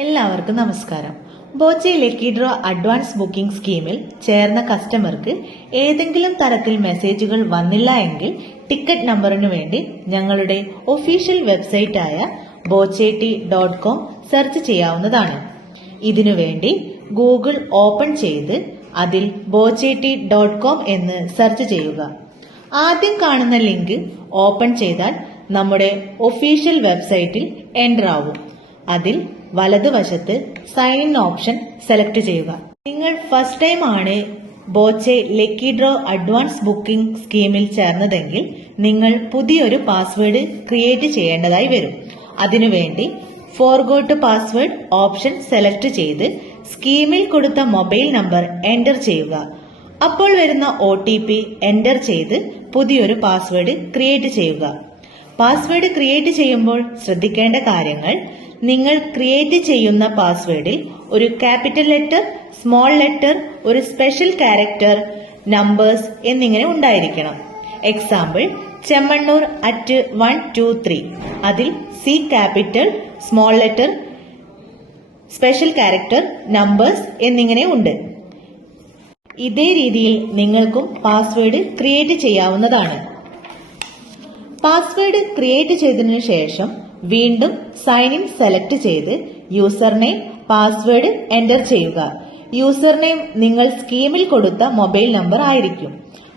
എല്ലാവർക്കും നമസ്കാരം. Boche lucky draw advance booking സ്കീമിൽ ചേർന്ന കസ്റ്റമർക്ക് ഏതെങ്കിലും തരത്തിൽ മെസ്സേജുകൾ വന്നില്ല എങ്കിൽ ടിക്കറ്റ് നമ്പറിനു വേണ്ടി ഞങ്ങളുടെ ഒഫീഷ്യൽ വെബ്സൈറ്റായ bocheti.com സെർച്ച് ചെയ്യാവുന്നതാണ്. ഇതിനുവേണ്ടി ഗൂഗിൾ ഓപ്പൺ ചെയ്ത് അതിൽ bocheti.com എന്ന് സെർച്ച് ചെയ്യുക. ആദ്യം കാണുന്ന ലിങ്ക് ഓപ്പൺ ചെയ്താൽ നമ്മുടെ ഒഫീഷ്യൽ വെബ്സൈറ്റിൽ എൻ്റർ ആവും. അതിൽ വലതുവശത്ത് സൈൻ ഇൻ ഓപ്ഷൻ സെലക്ട് ചെയ്യുക. നിങ്ങൾ ഫസ്റ്റ് ടൈം ആണ് Boche lucky draw advance booking സ്കീമിൽ ചേർന്നതെങ്കിൽ നിങ്ങൾ പുതിയൊരു പാസ്വേഡ് ക്രിയേറ്റ് ചെയ്യേണ്ടതായി വരും. അതിനുവേണ്ടി ഫോർഗോട്ട് പാസ്വേഡ് ഓപ്ഷൻ സെലക്ട് ചെയ്ത് സ്കീമിൽ കൊടുത്ത മൊബൈൽ നമ്പർ എൻ്റർ ചെയ്യുക. അപ്പോൾ വരുന്ന OTP എൻ്റർ ചെയ്ത് പുതിയൊരു പാസ്വേഡ് ക്രിയേറ്റ് ചെയ്യുക. പാസ്വേഡ് ക്രിയേറ്റ് ചെയ്യുമ്പോൾ ശ്രദ്ധിക്കേണ്ട കാര്യങ്ങൾ: നിങ്ങൾ ക്രിയേറ്റ് ചെയ്യുന്ന പാസ്വേഡിൽ ഒരു ക്യാപിറ്റൽ ലെറ്റർ, സ്മോൾ ലെറ്റർ, ഒരു സ്പെഷ്യൽ ക്യാരക്ടർ, നമ്പേഴ്സ് എന്നിങ്ങനെ ഉണ്ടായിരിക്കണം. എക്സാമ്പിൾ ചെമ്മണ്ണൂർ @123. അതിൽ C capital, small letter, special character, numbers എന്നിങ്ങനെ ഉണ്ട്. ഇതേ രീതിയിൽ നിങ്ങൾക്കും പാസ്വേഡ് ക്രിയേറ്റ് ചെയ്യാവുന്നതാണ്. പാസ്വേഡ് ക്രിയേറ്റ് ചെയ്തതിനു ശേഷം വീണ്ടും സൈൻ ഇൻ സെലക്ട് ചെയ്ത് യൂസർ നെയിം, പാസ്വേഡ് എൻ്റർ ചെയ്യുക. യൂസർ നെയിം നിങ്ങൾ സ്കീമിൽ കൊടുത്ത മൊബൈൽ നമ്പർ ആയിരിക്കും.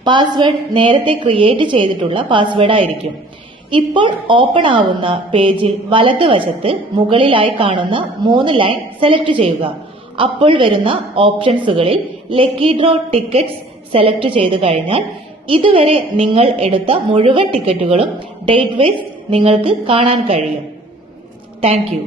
പാസ്വേഡ് നേരത്തെ ക്രിയേറ്റ് ചെയ്തിട്ടുള്ള പാസ്വേഡ് ആയിരിക്കും. ഇപ്പോൾ ഓപ്പൺ ആവുന്ന പേജിൽ വലതുവശത്ത് മുകളിലായി കാണുന്ന 3 ലൈൻ സെലക്ട് ചെയ്യുക. അപ്പോൾ വരുന്ന ഓപ്ഷൻസുകളിൽ ലക്കി ഡ്രോ ടിക്കറ്റ്സ് സെലക്ട് ചെയ്തു കഴിഞ്ഞാൽ ഇതുവരെ നിങ്ങൾ എടുത്ത മുഴുവൻ ടിക്കറ്റുകളും ഡേറ്റ് വൈസ് നിങ്ങൾക്ക് കാണാൻ കഴിയും. Thank you.